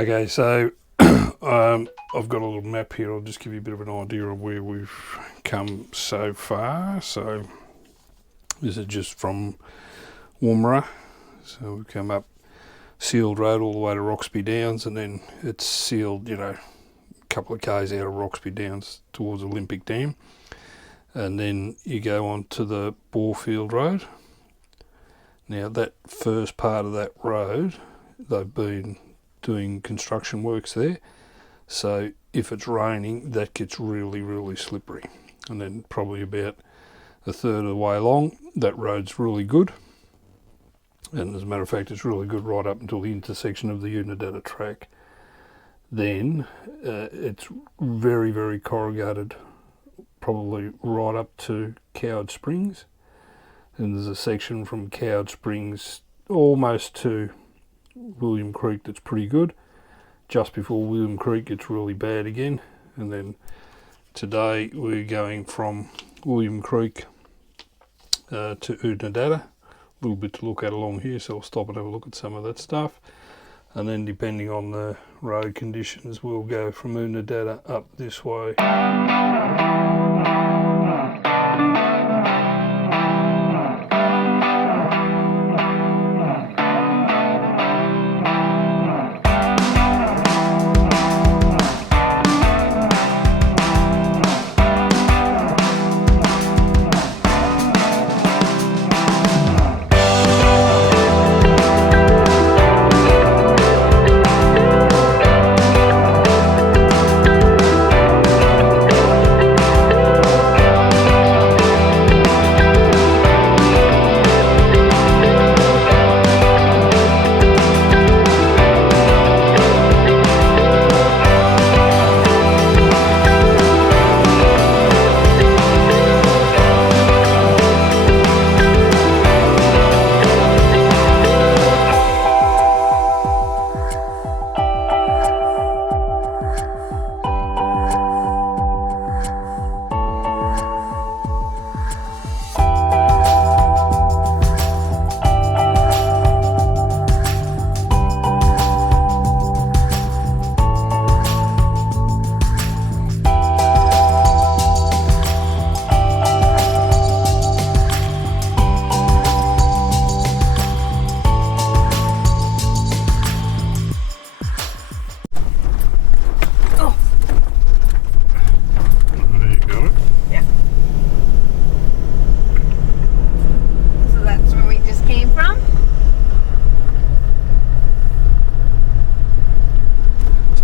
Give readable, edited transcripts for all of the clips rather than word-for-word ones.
Okay, so I've got a little map here. I'll just give you a bit of an idea of where we've come so far. So this is just from Woomera. So we've come up Sealed Road all the way to Roxby Downs, and then it's sealed, a couple of k's out of Roxby Downs towards Olympic Dam. And then you go on to the Borefield Road. Now that first part of that road, they've been doing construction works there. So if it's raining, that gets really, really slippery. And then probably about a third of the way along, that road's really good. And as a matter of fact, it's really good right up until the intersection of the Oodnadatta track. Then it's very, very corrugated, probably right up to Coward Springs. And there's a section from Coward Springs almost to William Creek that's pretty good. Just before William Creek gets really bad again. And then today we're going from William Creek to Oodnadatta. A little bit to look at along here, so I'll stop and have a look at some of that stuff. And then depending on the road conditions, we'll go from Oodnadatta up this way.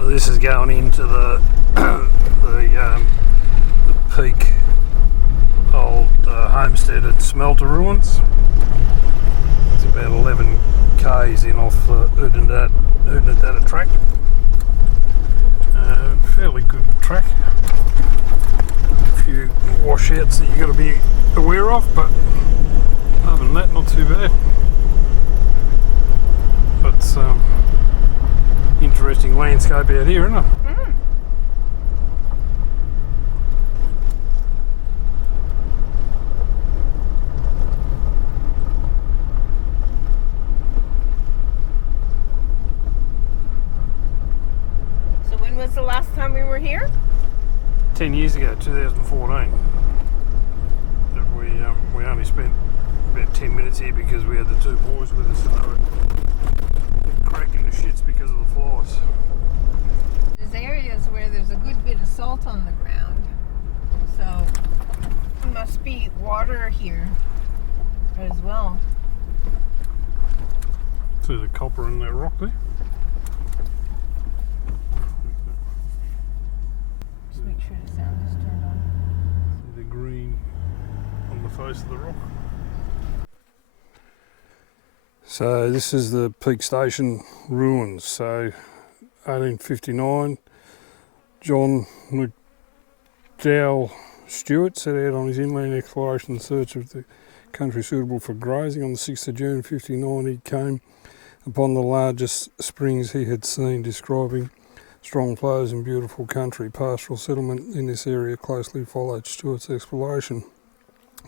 This is going into the peak old homesteaded smelter ruins. It's about 11 k's in off the Oodnadatta track. Fairly good track. A few washouts that you've got to be aware of, but other than that, not too bad. But interesting landscape out here, isn't it? Mm. So when was the last time we were here? 10 years ago, 2014. We only spent about 10 minutes here because we had the two boys with us and they were cracking the shits because of the flies. There's areas where there's a good bit of salt on the ground, so there must be water here as well. See the copper in that rock there? Just make sure the sound is turned on. See the green on the face of the rock. So this is the Peak Station ruins. So 1859, John McDowell Stewart set out on his inland exploration in search of the country suitable for grazing. On the 6th of June 59 he came upon the largest springs he had seen, describing strong flows and beautiful country. Pastoral settlement in this area closely followed Stewart's exploration.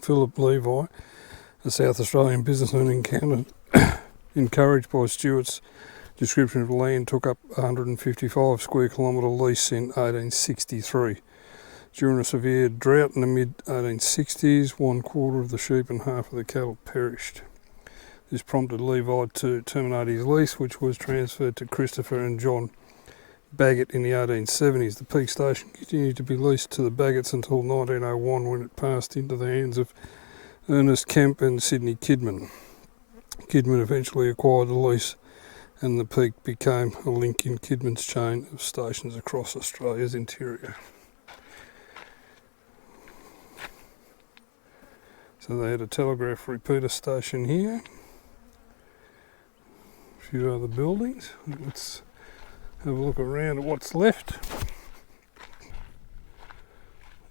Philip Levi, a South Australian businessman, encouraged by Stewart's Description of the land took up 155 square kilometre lease in 1863. During a severe drought in the mid-1860s, 1/4 of the sheep and half of the cattle perished. This prompted Levi to terminate his lease, which was transferred to Christopher and John Baggett in the 1870s. The peak station continued to be leased to the Baggets until 1901, when it passed into the hands of Ernest Kemp and Sidney Kidman. Kidman eventually acquired the lease, and the peak became a link in Kidman's chain of stations across Australia's interior. So they had a telegraph repeater station here. A few other buildings. Let's have a look around at what's left.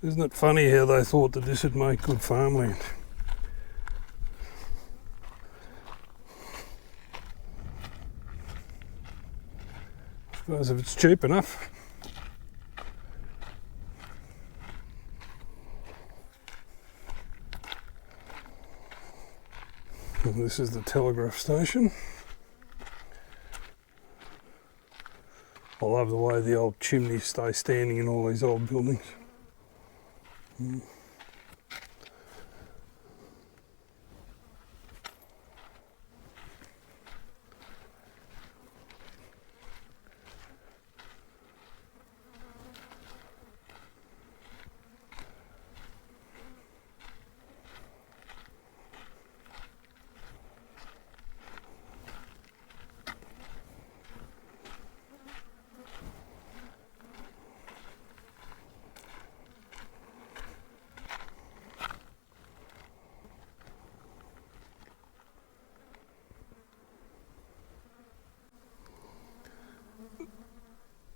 Isn't it funny how they thought that this would make good farmland? I suppose if it's cheap enough. And this is the telegraph station. I love the way the old chimneys stay standing in all these old buildings.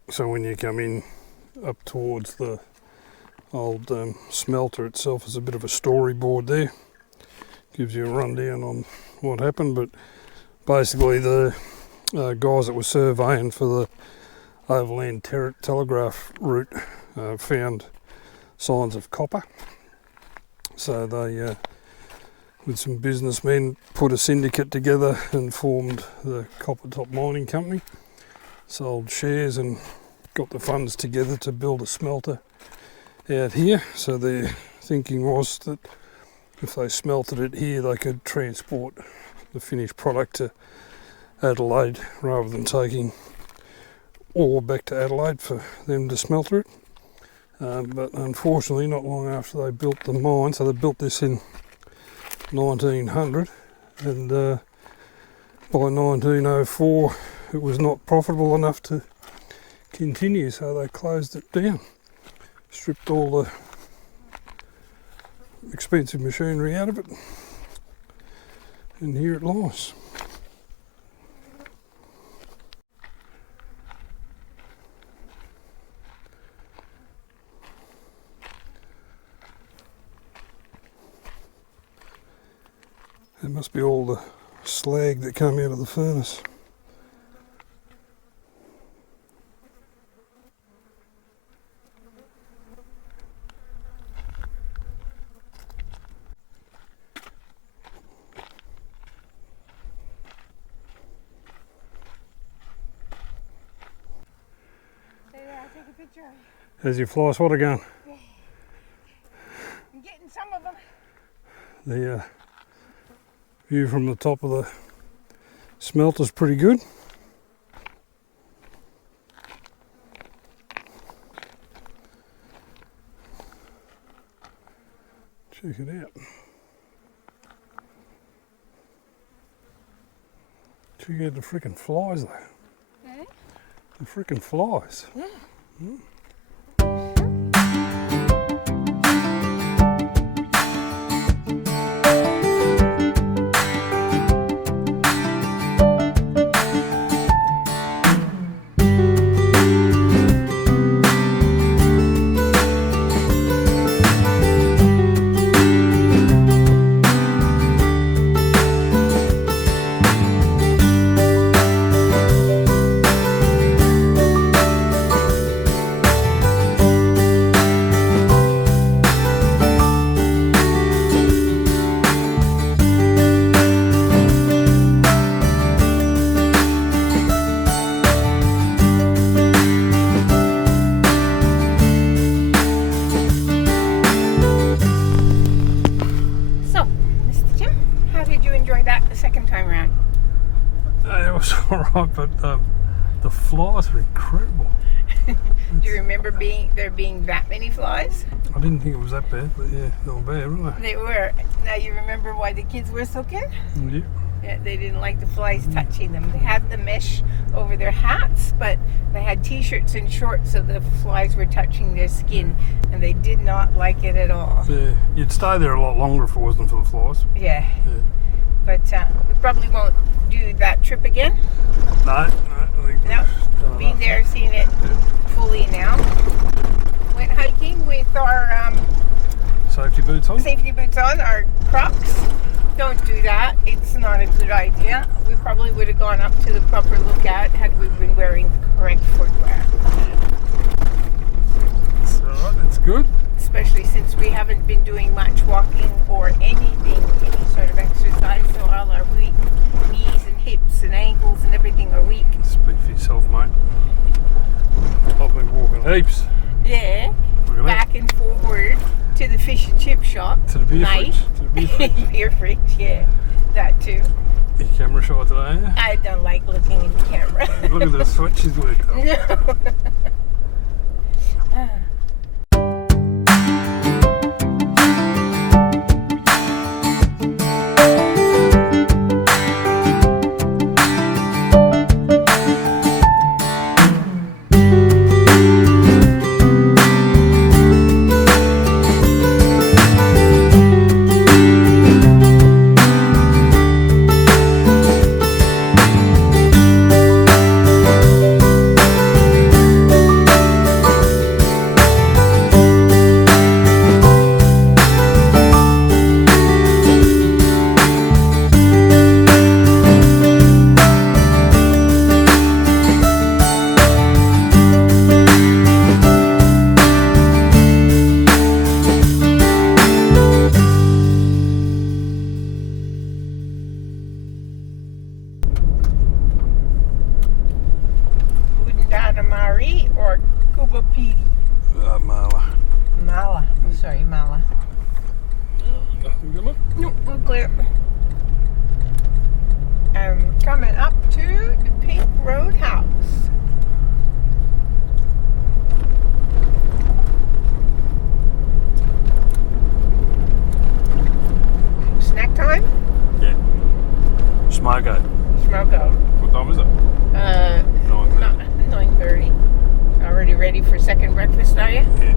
So when you come in up towards the old smelter itself, there's a bit of a storyboard there. Gives you a rundown on what happened, but basically the guys that were surveying for the overland telegraph route found signs of copper. So they, with some businessmen, put a syndicate together and formed the Copper Top Mining Company. Sold shares and got the funds together to build a smelter out here. So their thinking was that if they smelted it here, they could transport the finished product to Adelaide rather than taking ore back to Adelaide for them to smelter it. But unfortunately, not long after they built the mine, so they built this in 1900, and by 1904 it was not profitable enough to continue, so they closed it down, stripped all the expensive machinery out of it, and here it lies. It must be all the slag that came out of the furnace. Take a picture. There's your fly swatter gun. I'm getting some of them. The view from the top of the smelter's pretty good. Check it out. Check out the frickin' flies though. Eh? The frickin' flies. Yeah. Mm. enjoy that the second time around? It was alright, but the flies were incredible. Do you remember there being that many flies? I didn't think it was that bad, but yeah, they were bad, weren't they? They were. Now you remember why the kids were so scared? Yeah. Yeah, they didn't like the flies touching them. They had the mesh over their hats, but they had t-shirts and shorts, so the flies were touching their skin, and they did not like it at all. Yeah, you'd stay there a lot longer if it wasn't for the flies. Yeah. Yeah. But we probably won't do that trip again. No, I think No, we've been there, seen it fully now. Went hiking with our safety boots on. safety boots on, our Crocs. Don't do that. It's not a good idea. We probably would have gone up to the proper lookout had we been wearing the correct footwear. It's alright, it's good. Especially since we haven't been doing much walking or anything, any sort of exercise. So all our weak knees and hips and ankles and everything are weak. Speak for yourself, mate. I've been walking heaps. Yeah. Look at Back and forward to the fish and chip shop. that. To the beer Night. fridge. To the beer fridge. Beer fridge, yeah. That too. Your camera shy today, ain't you? I don't like looking in the camera. Look at the switches work. No. Oodnadatta Mari or Kuba Piri? Mala. Mala. Oh, sorry, Mala. Nothing good, look. No, we're clear. Coming up to the Pink Roadhouse. Snack time? Yeah. Smoko. Smoko. What time is it? 9:30. Already ready for second breakfast, are you? Yeah.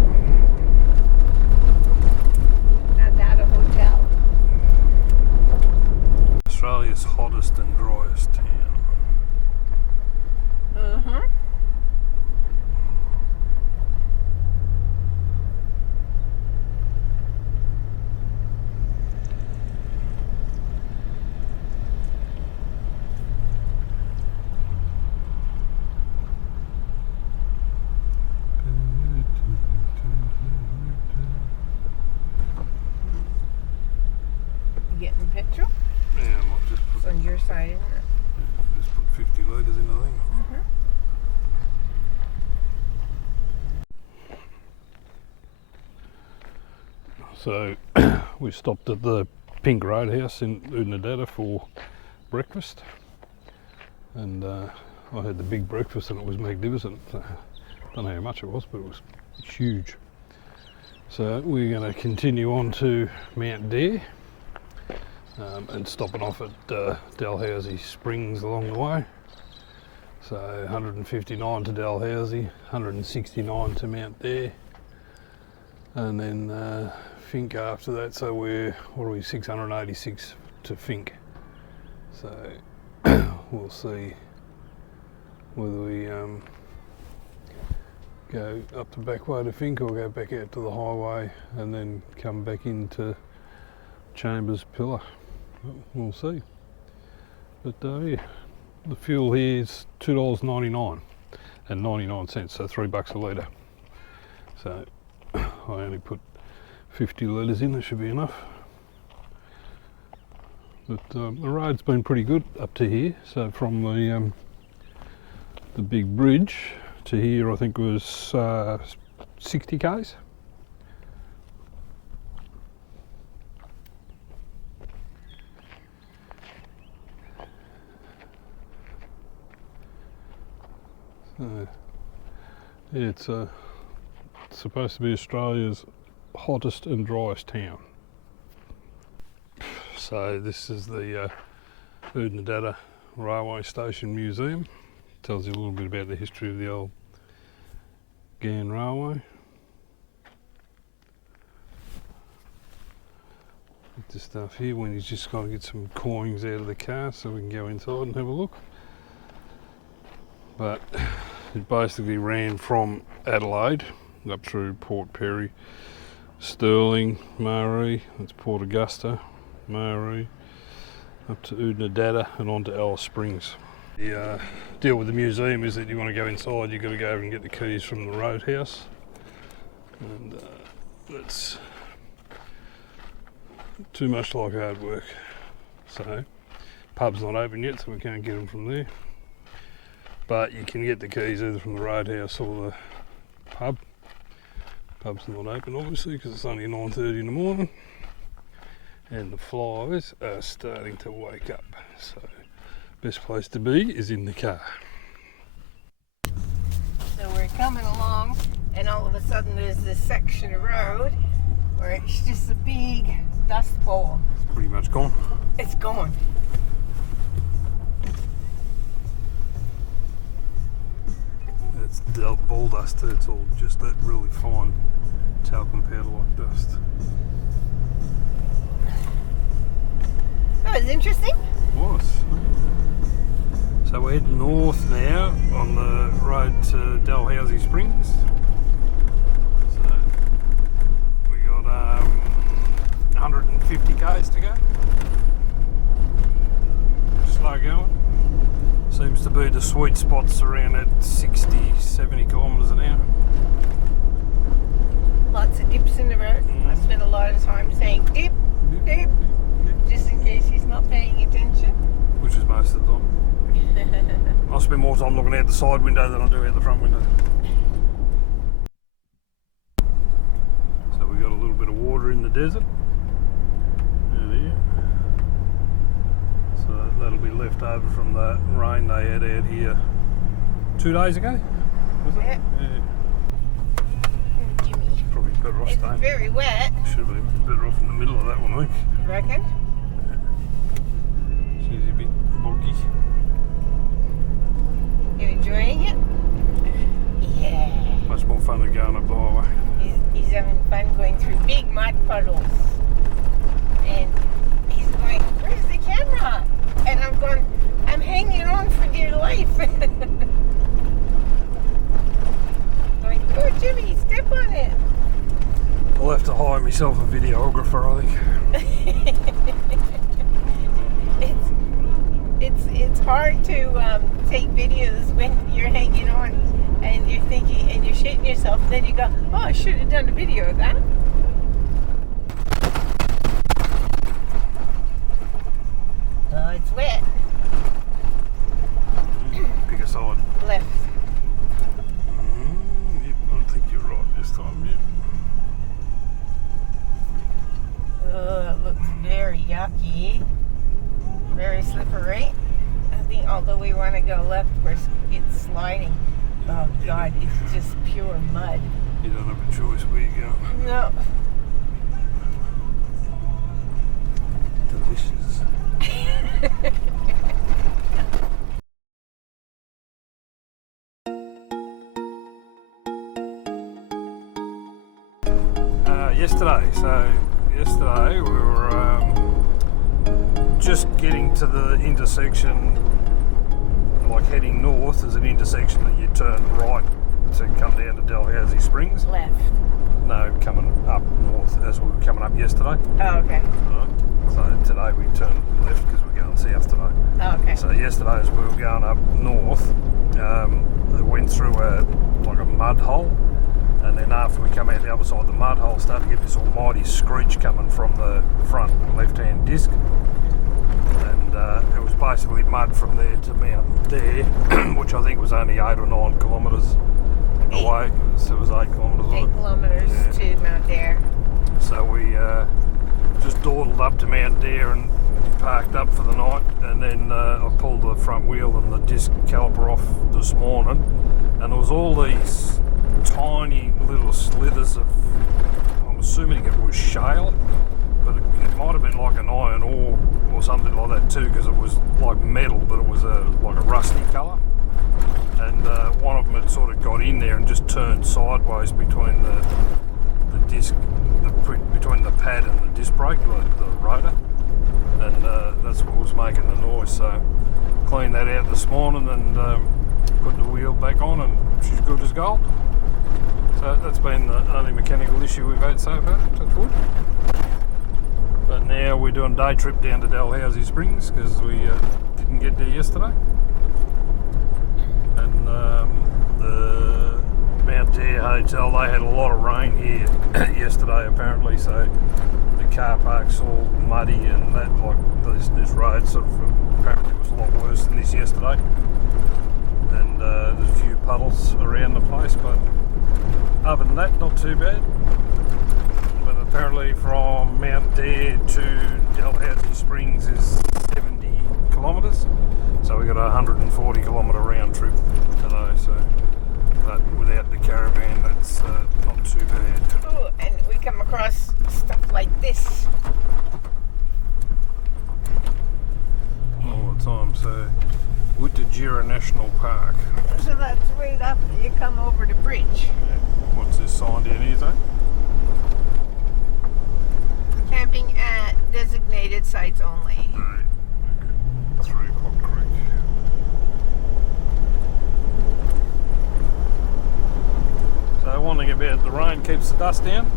Oodnadatta Hotel. Australia's hottest and driest town. Mm-hmm. You getting petrol? Yeah, I might just It's put, on your side, isn't it? just put 50 litres in the thing. So we stopped at the Pink Roadhouse in Oodnadatta for breakfast, and I had the big breakfast and it was magnificent. Don't know how much it was, but it was huge. So we're going to continue on to Mount Dare and stopping off at Dalhousie Springs along the way. So 159 to Dalhousie, 169 to Mount Dare, and then Fink after that. So we're 686 to Fink. So we'll see whether we go up the back way to Fink or go back out to the highway and then come back into Chambers Pillar. We'll see. But yeah, the fuel here is $2.99 and 99 cents, so $3 a litre. So I only put 50 litres in, that should be enough. But the road's been pretty good up to here. So from the big bridge to here, I think was 60 k's. Yeah, it's supposed to be Australia's hottest and driest town. So this is the Oodnadatta Railway Station Museum. Tells you a little bit about the history of the old Ghan Railway. This stuff here when he's just got to get some coins out of the car so we can go inside and have a look. But it basically ran from Adelaide up through Port Perry, Stirling, Maree, that's Port Augusta, Maree, up to Oodnadatta and on to Alice Springs. The deal with the museum is that you want to go inside, you've got to go over and get the keys from the Roadhouse, and that's too much like hard work. So pub's not open yet, so we can't get them from there, but you can get the keys either from the Roadhouse or the pub. Pub's not open obviously because it's only 9:30 in the morning and the flies are starting to wake up, so best place to be is in the car. So we're coming along and all of a sudden there's this section of road where it's just a big dust bowl. Pretty much gone. It's gone. It's ball dust too, it's all just that really fine talcum powder like dust. That was interesting. Was. So we're heading north now on the road to Dalhousie Springs. So we got 150 k's to go. Slow going. Seems to be the sweet spots around at 60, 70 kilometres an hour. Lots of dips in the road. I spent a lot of time saying dip, dip, just in case he's not paying attention. Which is most of the time. I spend more time looking out the side window than I do out the front window. So we got a little bit of water in the desert. Out here. So that'll be left over from the rain they had out here 2 days ago. Was it? Yeah. Yeah. Jimmy. Probably better off It's staying. very wet. Should be better off in the middle of that one, I think. Reckon? She's a bit boggy. You enjoying it? Yeah. Much more fun than going up the highway. He's having fun going through big mud puddles. And he's going, where's the camera? And I'm going, I'm hanging on for dear life. Going, oh Jimmy, step on it. I'll have to hire myself a videographer, I think. It's hard to take videos when you're hanging on and you're thinking and you're shitting yourself. Then you go, oh, I should have done a video of that. Oh, it's wet. Pick a side. Left. Yep, I think you're right this time, yep. Oh, it looks very yucky. Very slippery. I think although we want to go left, it's sliding. Oh God, it's just pure mud. You don't have a choice where you go. No. Delicious. Yesterday we were just getting to the intersection, like heading north. There's an intersection that you turn right to come down to Dalhousie Springs. Left. No, coming up north as we were coming up yesterday. Oh, okay. Right. So today we turned left because we're going south today. Oh, okay. So yesterday as we were going up north, it went through a mud hole, and then after we come out the other side, the mud hole started to get this almighty screech coming from the front left-hand disc, and it was basically mud from there to Mount Dare, which I think was only 8 or 9 kilometres away. So it was 8 kilometres. 8 kilometres to Mount Dare. So we just dawdled up to Mount Dare and parked up for the night, and then I pulled the front wheel and the disc caliper off this morning, and there was all these tiny little slithers of, I'm assuming it was shale, but it might have been like an iron ore or something like that too, because it was like metal, but it was like a rusty colour. And one of them had sort of got in there and just turned sideways between the disc, between the pad and the disc brake, the rotor, and that's what was making the noise. So cleaned that out this morning and put the wheel back on, and she's good as gold. So that's been the only mechanical issue we've had so far, touch wood. But now we're doing a day trip down to Dalhousie Springs because we didn't get there yesterday. And the Mount Dare Hotel, they had a lot of rain here yesterday apparently, so the car park's all muddy and that, like this road sort of apparently was a lot worse than this yesterday. And there's a few puddles around the place, but other than that, not too bad. But apparently from Mount Dare to Dalhousie Springs is 70 kilometres, so we got a 140 kilometre round trip today. So, but without the caravan, that's not too bad. Oh, and we come across stuff like this. All the time. So, Oodnadatta National Park. So that's right after you come over the bridge. Yeah. What's this sign down here, Zane? Camping at designated sites only. Right. Okay. 3 o'clock creek. So one thing about the rain keeps the dust down.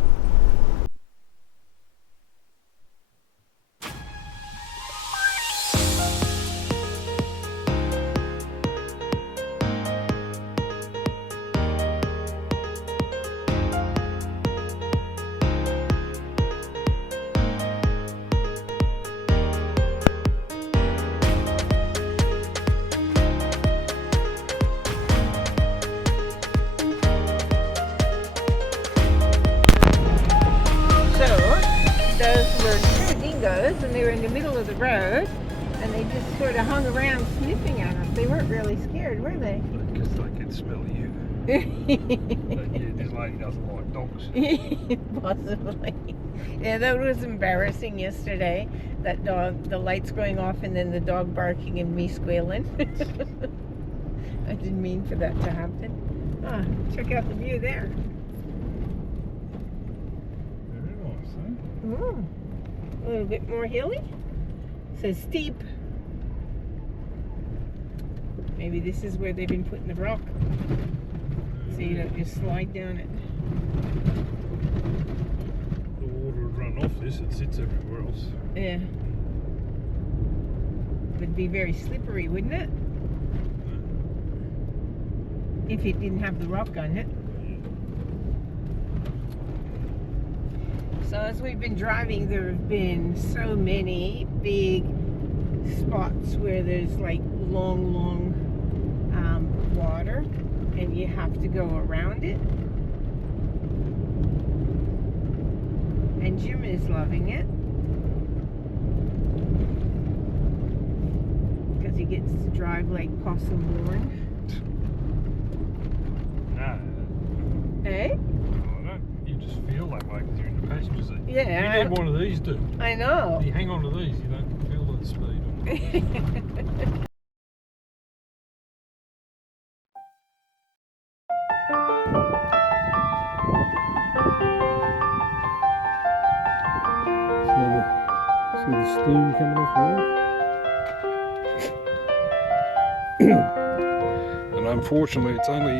Those were two dingoes, and they were in the middle of the road, and they just sort of hung around sniffing at us. They weren't really scared, were they? Because they can smell you. This lady doesn't like dogs. Possibly. Yeah, that was embarrassing yesterday. That dog, the lights going off, and then the dog barking and me squealing. I didn't mean for that to happen. Ah, check out the view there. Oh, a little bit more hilly. It says steep. Maybe this is where they've been putting the rock, so you don't just slide down it. The water would run off this, it sits everywhere else. Yeah. It would be very slippery, wouldn't it? If it didn't have the rock on it. So as we've been driving, there have been so many big spots where there's like long water, and you have to go around it. And Jim is loving it because he gets to drive like Possum Born. No. Eh? You just feel that way because you're in the passenger seat. Yeah. You need one of these too. I know. You hang on to these, you don't feel that speed. See the steam coming off the roof. And unfortunately it's only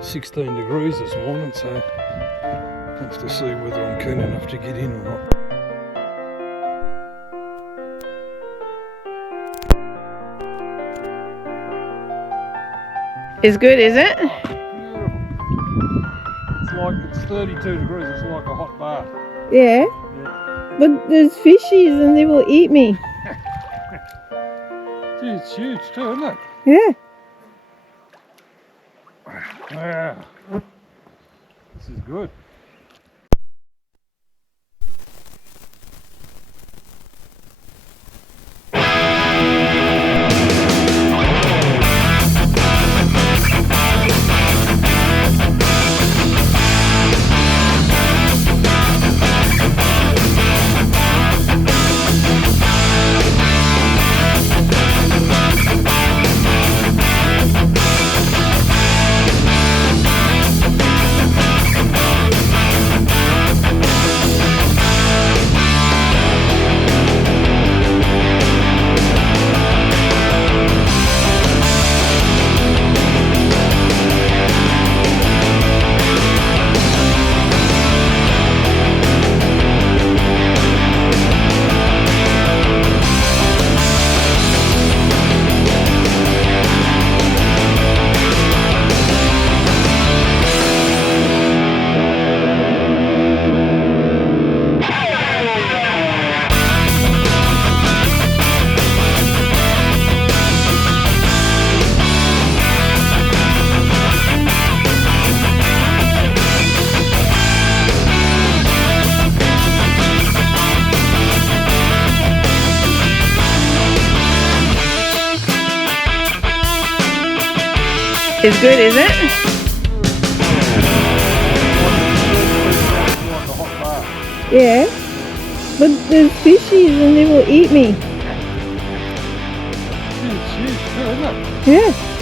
16 degrees this morning, so I have to see whether I'm keen enough to get in or not. It's good, is it? It's like, it's 32 degrees, it's like a hot bath. Yeah. But there's fishies and they will eat me. Gee, it's huge too, isn't it? Yeah. Wow. This is good. It's good, is it? Yeah. But there's fishies and they will eat me. It's good, isn't it? Yeah.